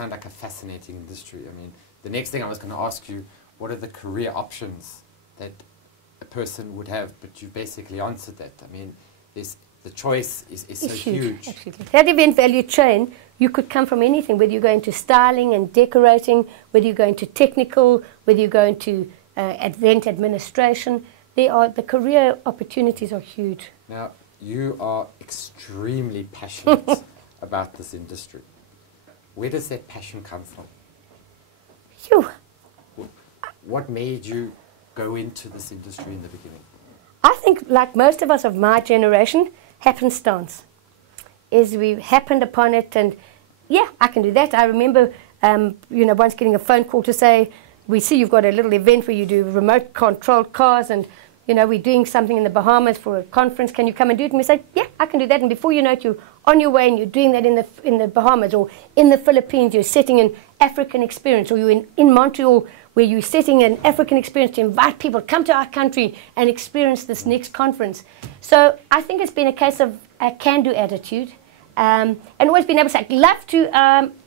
sound like a fascinating industry. I mean, the next thing I was going to ask you, what are the career options that a person would have? But you basically answered that. I mean, the choice is so huge. Absolutely. That event value chain, you could come from anything, whether you go into styling and decorating, whether you go into technical, whether you go into event administration. The career opportunities are huge. Now, you are extremely passionate about this industry. Where does that passion come from? Phew. What made you go into this industry in the beginning? I think, like most of us of my generation, happenstance. Is we happened upon it, and yeah, I can do that. I remember, once getting a phone call to say, we see you've got a little event where you do remote controlled cars, and we're doing something in the Bahamas for a conference. Can you come and do it? And we said, yeah, I can do that. And before you know it, you're on your way, and you're doing that in the Bahamas or in the Philippines. You're setting an African experience, or you're in Montreal, where you're setting an African experience to invite people to come to our country and experience this next conference. So I think it's been a case of a can-do attitude, and always been able to say, I'd love to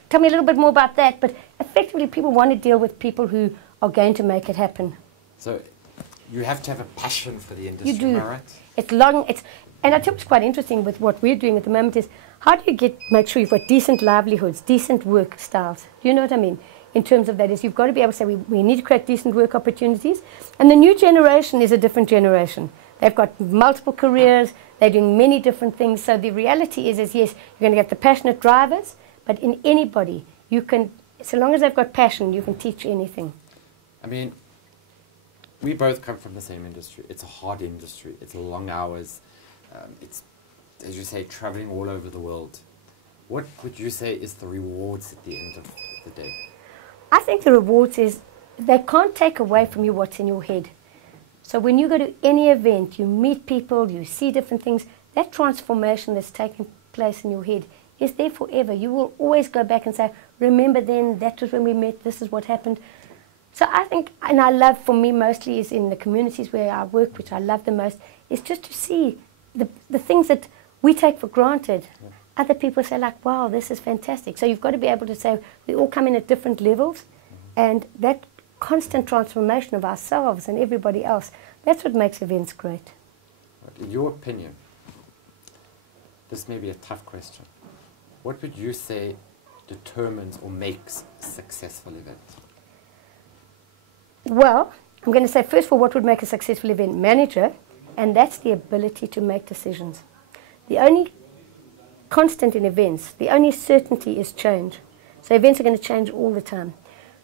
tell me a little bit more about that. But effectively, people want to deal with people who are going to make it happen. So you have to have a passion for the industry, you do. Am I right? It's long. And I think what's quite interesting with what we're doing at the moment is, how do you make sure you've got decent livelihoods, decent work styles? Do you know what I mean? In terms of that is, you've got to be able to say, we need to create decent work opportunities. And the new generation is a different generation. They've got multiple careers. They're doing many different things. So the reality is yes, you're going to get the passionate drivers, but in anybody, you can, so long as they've got passion, you can teach anything. I mean, we both come from the same industry. It's a hard industry. It's long hours. It's, as you say, traveling all over the world. What would you say is the rewards at the end of the day? I think the rewards is, they can't take away from you what's in your head. So when you go to any event, you meet people, you see different things, that transformation that's taking place in your head is there forever. You will always go back and say, remember then, that was when we met, this is what happened. So I think, and I love, for me mostly, is in the communities where I work, which I love the most, is just to see the things that we take for granted. Yeah. Other people say, like, wow, this is fantastic. So you've got to be able to say, we all come in at different levels, and that constant transformation of ourselves and everybody else, that's what makes events great. In your opinion, this may be a tough question, what would you say determines or makes a successful event? Well, I'm going to say, first of all, what would make a successful event manager, and that's the ability to make decisions. The only constant in events, the only certainty is change. So events are going to change all the time.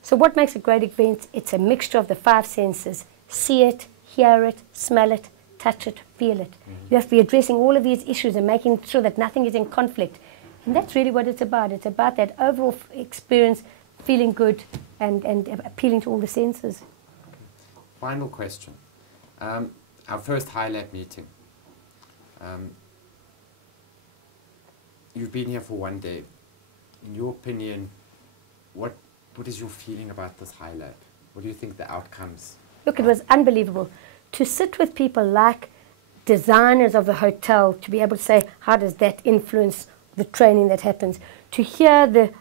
So what makes a great event? It's a mixture of the 5 senses. See it, hear it, smell it, touch it, feel it. You have to be addressing all of these issues and making sure that nothing is in conflict. And that's really what it's about. It's about that overall experience, feeling good, and appealing to all the senses. Final question. Our first HILAB meeting. You've been here for 1 day. In your opinion, what is your feeling about this HILAB? What do you think the outcomes? Look, it was unbelievable. To sit with people like designers of the hotel, to be able to say, how does that influence the training that happens? To hear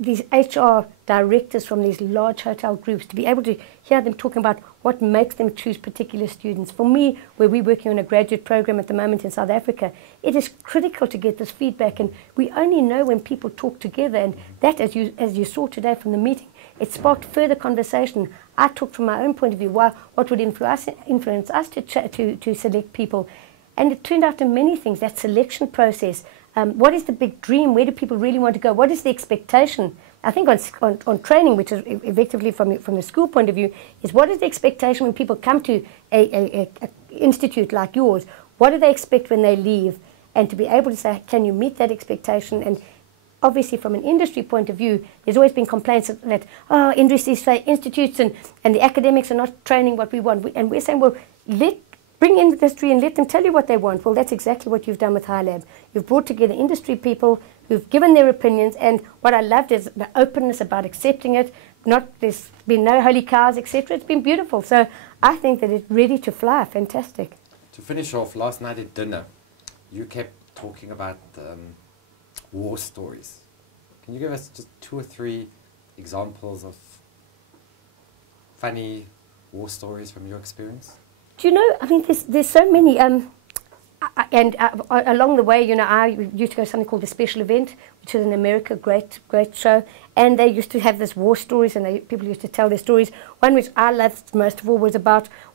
these HR directors from these large hotel groups, to be able to hear them talking about what makes them choose particular students. For me, where we're working on a graduate program at the moment in South Africa, it is critical to get this feedback, and we only know when people talk together, and that, as you saw today from the meeting, it sparked further conversation. I talked from my own point of view, what would influence us to select people, and it turned out to many things, that selection process. What is the big dream? Where do people really want to go? What is the expectation? I think on training, which is effectively from the school point of view, is what is the expectation when people come to a institute like yours? What do they expect when they leave? And to be able to say, can you meet that expectation? And obviously from an industry point of view, there's always been complaints that, oh, industries say institutes and the academics are not training what we want. And we're saying, well, bring industry and let them tell you what they want. Well, that's exactly what you've done with HILAB. You've brought together industry people who've given their opinions, and what I loved is the openness about accepting it. There's been no holy cows, etc. It's been beautiful. So I think that it's ready to fly. Fantastic. To finish off, last night at dinner, you kept talking about war stories. Can you give us just 2 or 3 examples of funny war stories from your experience? Do you know, I mean, there's so many, along the way, you know, I used to go to something called the Special Event, which was in America, great show, and they used to have this war stories, and people used to tell their stories. One which I loved most of all was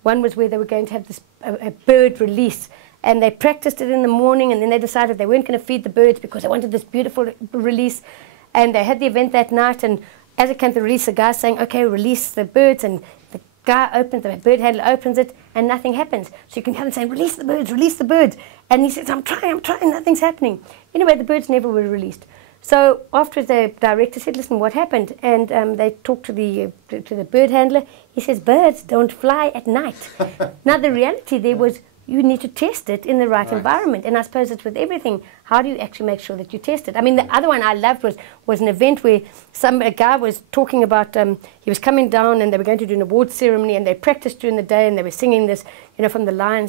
one was where they were going to have this a bird release, and they practiced it in the morning, and then they decided they weren't going to feed the birds because they wanted this beautiful release, and they had the event that night, and as it came to the release, the guy saying, okay, release the birds, and the bird handler opens it, and nothing happens. So you can hear them saying, release the birds. And he says, I'm trying, nothing's happening. Anyway, the birds never were released. So after the director said, listen, what happened? And they talked to the bird handler. He says, birds don't fly at night. Now the reality there was, you need to test it in the right environment. And I suppose it's with everything. How do you actually make sure that you test it? I mean, the other one I loved was an event where a guy was talking about, he was coming down and they were going to do an award ceremony, and they practiced during the day, and they were singing this, you know, from the lion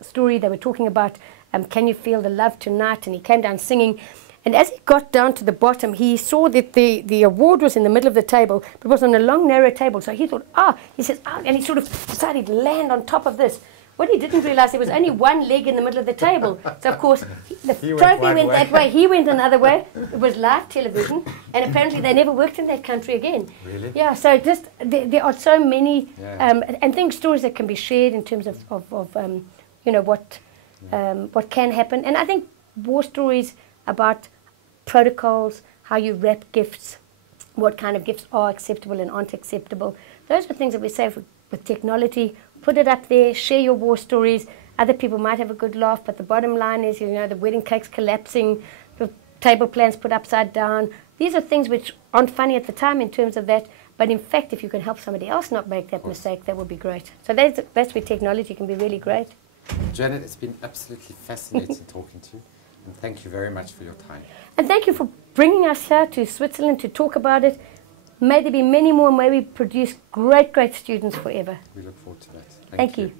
story. They were talking about, can you feel the love tonight? And he came down singing. And as he got down to the bottom, he saw that the award was in the middle of the table, but it was on a long, narrow table. So he thought, he says, and he sort of decided to land on top of this. What he didn't realize, there was only one leg in the middle of the table. So, of course, the trophy went that way, he went another way. It was live television, and apparently they never worked in that country again. Really? Yeah, so just there are so many, and stories that can be shared in terms of you know, what can happen. And I think war stories about protocols, how you wrap gifts, what kind of gifts are acceptable and aren't acceptable. Those are things that we say with technology. Put it up there, share your war stories. Other people might have a good laugh, but the bottom line is, you know, the wedding cake's collapsing, the table plan's put upside down. These are things which aren't funny at the time in terms of that, but in fact, if you can help somebody else not make that mistake, that would be great. So that's where technology can be really great. Janet, it's been absolutely fascinating talking to you, and thank you very much for your time. And thank you for bringing us here to Switzerland to talk about it. May there be many more, and may we produce great students forever. We look forward to that. Thank you.